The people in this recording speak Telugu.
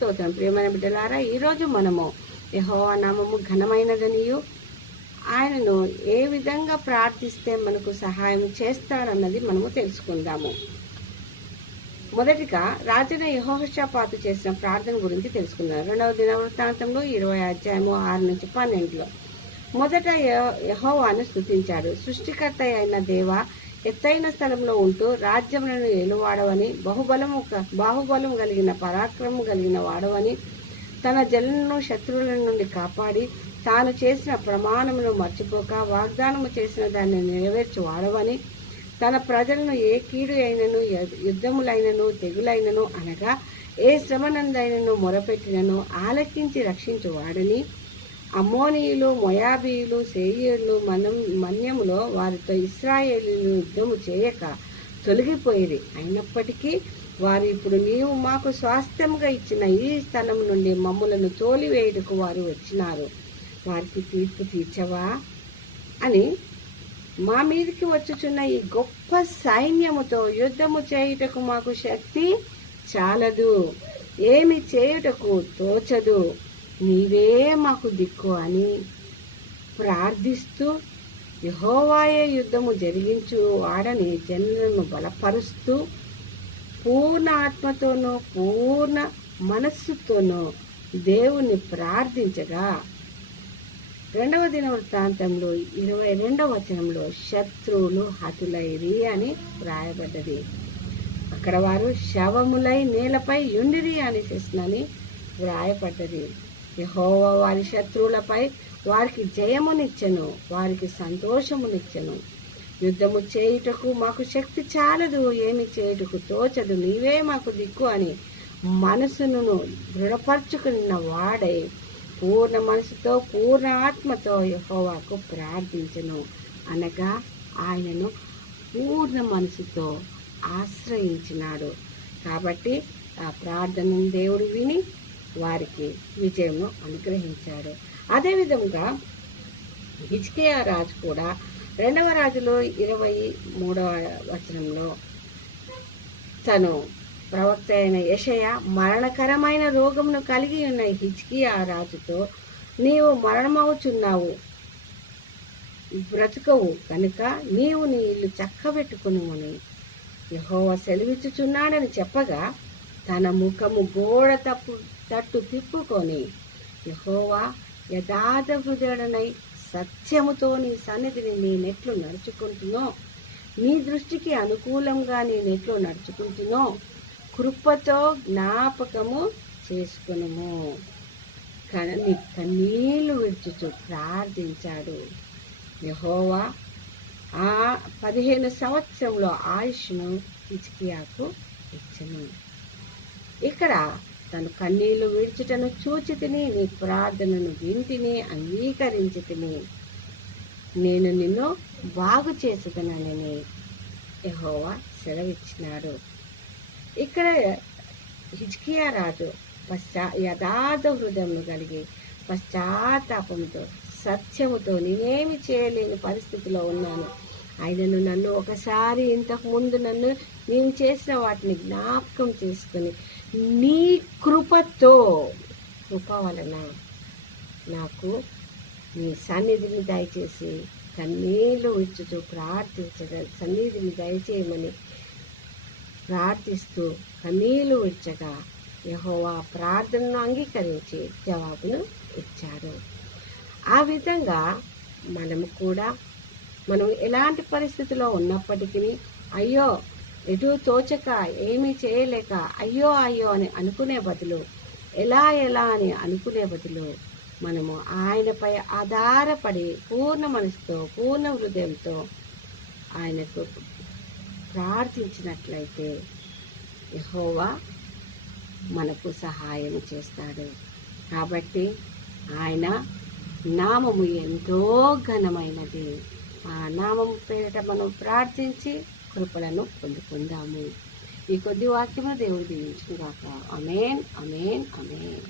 స్తోత్రం. ప్రియమైన బిడ్డలారా, ఈరోజు మనము యెహోవా నామము ఘనమైనదనియు ఆయనను ఏ విధంగా ప్రార్థిస్తే మనకు సహాయం చేస్తాడన్నది మనము తెలుసుకుందాము. మొదటిగా రాజైన యెహోషాపాతు చేసిన ప్రార్థన గురించి తెలుసుకుందాం. 2వ దినవృత్తాంతంలో 20వ అధ్యాయము 6-12. మొదట యెహోవాను స్తుతించాడు. సృష్టికర్త అయిన దేవ, ఎత్తైన స్థలంలో ఉంటూ రాజ్యములను ఏలువాడవని, బాహుబలం కలిగిన పరాక్రమం కలిగిన వాడవని, తన జనులను శత్రువుల నుండి కాపాడి తాను చేసిన ప్రమాణమును మర్చిపోక వాగ్దానము చేసిన దాన్ని నెరవేర్చి వాడవని, తన ప్రజలను ఏ కీడు అయినను యుద్ధములైనను తెగులైనను అనగా ఏ శ్రమనందైనను మొరపెట్టినను ఆలకించి రక్షించువాడని, అమ్మోనీయులు, మొయాబీయులు, సేయీయులు మన్యములో వారితో ఇశ్రాయేలీయులు యుద్ధము చేయక తొలగిపోయిరి. అయినప్పటికీ వారు ఇప్పుడు నీవు మాకు స్వాస్థ్యముగా ఇచ్చిన ఈ స్థలం నుండి మమ్ములను తోలివేయుటకు వారు వచ్చినారు. వారికి తీర్పు తీర్చవా అని మా మీదికి వచ్చుచున్న ఈ గొప్ప సైన్యముతో యుద్ధము చేయుటకు మాకు శక్తి చాలదు, ఏమి చేయుటకు తోచదు, నీవే మాకు దిక్కు అని ప్రార్థిస్తూ యెహోవాయే యుద్ధము జరిగించు వాడని జనులను బలపరుస్తూ పూర్ణ ఆత్మతోనూ పూర్ణ మనస్సుతోనూ దేవుని ప్రార్థించగా 2వ దినవృత్తాంతంలో 22వ వచనంలో శత్రువులు హతులైరి అని వ్రాయబడ్డది. అక్కడ వారు శవములై నేలపై యుండిరి అని చేసినని వ్రాయబడ్డది. యెహోవా వారి శత్రువులపై వారికి జయమునిచ్చెను, వారికి సంతోషమునిచ్చెను. యుద్ధము చేయుటకు మాకు శక్తి చాలదు, ఏమి చేయుటకు తోచదు, నీవే మాకు దిక్కు అని మనసును దృఢపరచుకున్న వాడై పూర్ణ మనసుతో పూర్ణ ఆత్మతో యెహోవాకు ప్రార్థించెను. అనగా ఆయనను పూర్ణ మనసుతో ఆశ్రయించినాడు. కాబట్టి ఆ ప్రార్థనను దేవుడు విని వారికి విజయము అనుగ్రహించాడు. అదేవిధంగా హిజ్కియా రాజు కూడా 2వ రాజులో 23వ వచనంలో తను ప్రవక్త అయిన యెషయా మరణకరమైన రోగమును కలిగి ఉన్న హిజ్కియా రాజుతో, నీవు మరణమవుచున్నావు, బ్రతుకవు కనుక నీవు నీ ఇల్లు చక్కబెట్టుకునుమని యెహోవా సెలవిచ్చుచున్నాడని చెప్పగా, తన ముఖము గోడ తట్టు తిప్పుకొని, యెహోవా యథార్థ హృదయుడనై సత్యముతో నీ సన్నిధిని నేనెట్లు నడుచుకుంటునో, నీ దృష్టికి అనుకూలంగా నేనెట్లు నడుచుకుంటునో కృపతో జ్ఞాపకము చేసుకునుము. కన్నీళ్లు విడుచుచు ప్రార్థించాడు. యెహోవా ఆ 15 సంవత్సరంలో ఆయుష్ను హిజ్కియాకు ఇచ్చెను. ఇక్కడ తను కన్నీళ్లు విడిచుటను చూచి తిని, నీ ప్రార్థనను వింటిని, అంగీకరించి తిని, నేను నిన్ను బాగు చేసేదనని యెహోవా సెలవిచ్చినాడు. ఇక్కడ హిజ్కియా రాజు యథార్థ హృదయంను కలిగి పశ్చాత్తాపంతో సత్యముతో, నేనేమి చేయలేని పరిస్థితిలో ఉన్నాను, ఆయనను నన్ను ఒకసారి ఇంతకు ముందు నేను చేసిన వాటిని జ్ఞాపకం చేసుకుని నీ కృపతో, కృప వలన నాకు నీ సన్నిధిని దయచేసి కన్నీళ్లు విడుచుచు ప్రార్థించగా, సన్నిధిని దయచేయమని ప్రార్థిస్తూ కన్నీళ్లు విడ్చగా యెహోవా ప్రార్థనను అంగీకరించి జవాబును ఇచ్చాడు. ఆ విధంగా మనం ఎలాంటి పరిస్థితిలో ఉన్నప్పటికీ అయ్యో ఎటు తోచక ఏమీ చేయలేక అయ్యో అయ్యో అని అనుకునే బదులు, ఎలా అని అనుకునే బదులు మనము ఆయనపై ఆధారపడి పూర్ణ మనసుతో పూర్ణ హృదయంతో ఆయనకు ప్రార్థించినట్లయితే యెహోవా మనకు సహాయం చేస్తాడు. కాబట్టి ఆయన నామము ఎంతో ఘనమైనది. ఆ నామము పేరిట మనం ప్రార్థించి కృపలను పొందుకుందాము. ఈ కొద్ది వాక్యము దేవుడు దీవించుగాక. ఆమేన్, ఆమేన్, ఆమేన్.